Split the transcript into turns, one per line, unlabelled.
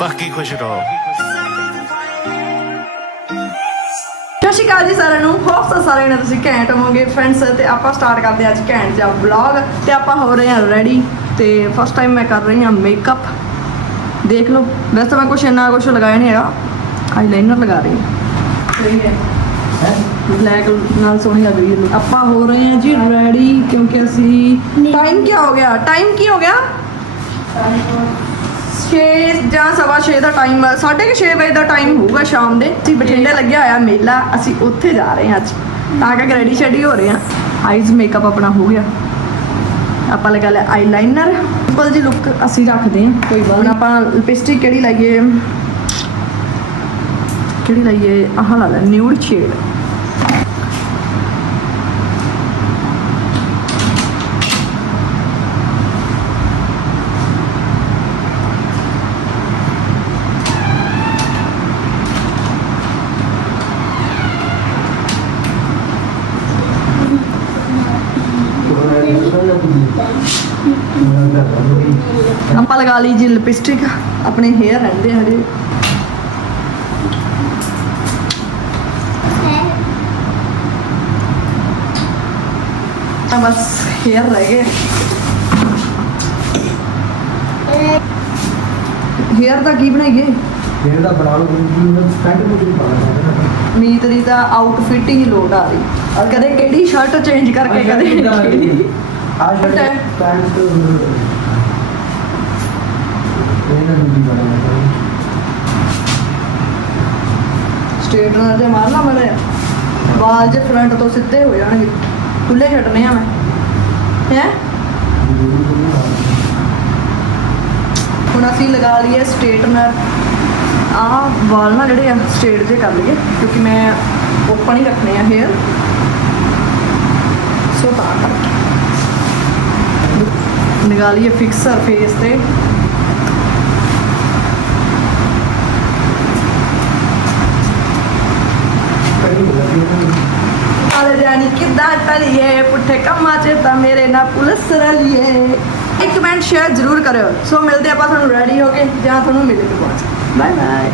ਬਾਕੀ ਖੁਸ਼ ਰਹੋ।
ਸਤਿ ਸ਼੍ਰੀ ਅਕਾਲ ਜੀ ਸਾਰਿਆਂ ਨੂੰ। ਹੋਪ ਤਾਂ ਸਾਰੇ ਨੇ ਤੁਸੀਂ ਘੈਂਟ ਹੋਵੋਗੇ। ਫਰੈਂਡਸ ਤੇ ਆਪਾਂ ਸਟਾਰਟ ਕਰਦੇ ਹਾਂ ਅੱਜ ਘੈਂਟ ਜਿਹਾ ਵਲੌਗ ਤੇ ਆਪਾਂ ਹੋ ਰਹੇ ਹਾਂ ਰੈਡੀ ਤੇ ਫਸਟ ਟਾਈਮ ਮੈਂ ਕਰ ਰਹੀ ਹਾਂ ਮੇਕਅਪ ਦੇਖ ਲਓ। ਵੈਸੇ ਤਾਂ ਮੈਂ ਕੁਛ ਇੰਨਾ ਕੁਛ ਲਗਾਇਆ ਨਹੀਂ ਹੈਗਾ। ਆਈਲਾਈਨਰ ਲਗਾ ਰਹੀ ਹਾਂ। ਸਹੀ ਹੈ। ਬਲੈਕ ਨਾਲ ਸੋਹਣੀ ਲੱਗ ਰਹੀ ਹੈ। ਆਪਾਂ ਹੋ ਰਹੇ ਹਾਂ ਜੀ ਰੈਡੀ ਕਿਉਂਕਿ ਅਸੀਂ ਟਾਈਮ ਕੀ ਹੋ ਗਿਆ? ਟਾਈਮ ਕੀ ਹੋ ਗਿਆ? 6 ਜਾਂ ਸਵਾ 6 ਦਾ ਟਾਈਮ 6:30 ਵਜੇ ਦਾ ਟਾਈਮ ਹੋਊਗਾ ਸ਼ਾਮ ਦੇ। ਅਸੀਂ ਬਠਿੰਡੇ ਲੱਗਿਆ ਹੋਇਆ ਮੇਲਾ ਅਸੀਂ ਉੱਥੇ ਜਾ ਰਹੇ ਹਾਂ ਅੱਜ। ਤਾਂ ਕਰਕੇ ਰੈਡੀ ਸ਼ੈਡੀ ਹੋ ਰਹੇ ਹਾਂ। ਆਈਜ਼ ਮੇਕਅਪ ਆਪਣਾ ਹੋ ਗਿਆ। ਆਪਾਂ ਲਗਾ ਲਿਆ ਆਈਲਾਈਨਰ ਸਿੰਪਲ ਜੀ ਲੁੱਕ ਅਸੀਂ ਰੱਖਦੇ ਹਾਂ ਕੋਈ ਬਾਤ ਨਹੀਂ ਆਪਾਂ ਲਿਪਸਟਿਕ ਕਿਹੜੀ ਲਾਈਏ? ਕਿਹੜੀ ਲਾਈਏ? ਆਹ ਲਾ ਲੈ ਨਿਊਡ ਸ਼ੇਡ ਆਪਾਂ ਲਗਾ ਲਈ ਜੀ ਲਿਪਸਟਿਕ ਆਪਣੇ ਹੇਅਰ ਰਹਿੰਦੇ ਹਜੇ। ਤਾਂ ਬਸ ਹੇਅਰ ਰਹਿ ਗਏ। ਹੇਅਰ ਦਾ ਕੀ ਬਣਾਈਏ?
ਜਿਹੜਾ ਦਾ ਬਣਾ ਲਓ ਜੀ ਪੈਂਟ ਨੂੰ ਵੀ ਪਾ ਲੈਣਾ
ਮੀਤ ਦੀ ਤਾਂ ਆਊਟਫਿਟ ਹੀ ਲੋਡ ਆ ਰਹੀ। ਔਰ ਕਦੇ ਕਿਹੜੀ ਸ਼ਰਟ ਚੇਂਜ ਕਰਕੇ ਕਦੇ ਸਟੇਟਨਰ ਦੇ ਮਾਰਨਾ ਮੜੇ। ਵਾਲ ਜੇ ਫਰੰਟ ਤੋਂ ਸਿੱਧੇ ਹੋ ਜਾਣਗੇ। ਖੁੱਲੇ ਛੱਡਨੇ ਆ ਮੈਂ। ਹੈ? ਹੁਣ ਅਸੀਂ ਲਗਾ ਲਈਏ ਸਟੇਟਨਰ ਆ ਵਾਲ ਨਾ ਜਿਹੜੇ ਆ ਸਟੇਟ ਜੇ ਕਰ ਲਈਏ, ਕਿਉਂਕਿ ਮੈਂ ਓਪਨ ਹੀ ਰੱਖਣੇ ਆ ਹੇਅਰ ਸੋ ਤਾਂ ਕਰਕੇ। ਲਗਾ ਲਈਏ ਫਿਕਸਰ ਫੇਸ ਤੇ। ਹਾਲੇ ਜਾਨੀ ਕਿੱਦਾਂ ਟਲੀਏ ਪੁੱਠੇ ਕੰਮਾਂ 'ਚ ਤਾਂ ਮੇਰੇ ਨਾਲ ਪੁਲਿਸ ਰਲੀਏ। ਇੱਕ ਕਮੈਂਟ ਸ਼ੇਅਰ ਜ਼ਰੂਰ ਕਰਿਓ। ਸੋ ਮਿਲਦੇ ਆਪਾਂ ਤੁਹਾਨੂੰ ਰੈਡੀ ਹੋ ਕੇ ਜਾਂ ਤੁਹਾਨੂੰ ਮਿਲੇ ਕੇ ਬਾਅਦ ਬਾਏ ਬਾਏ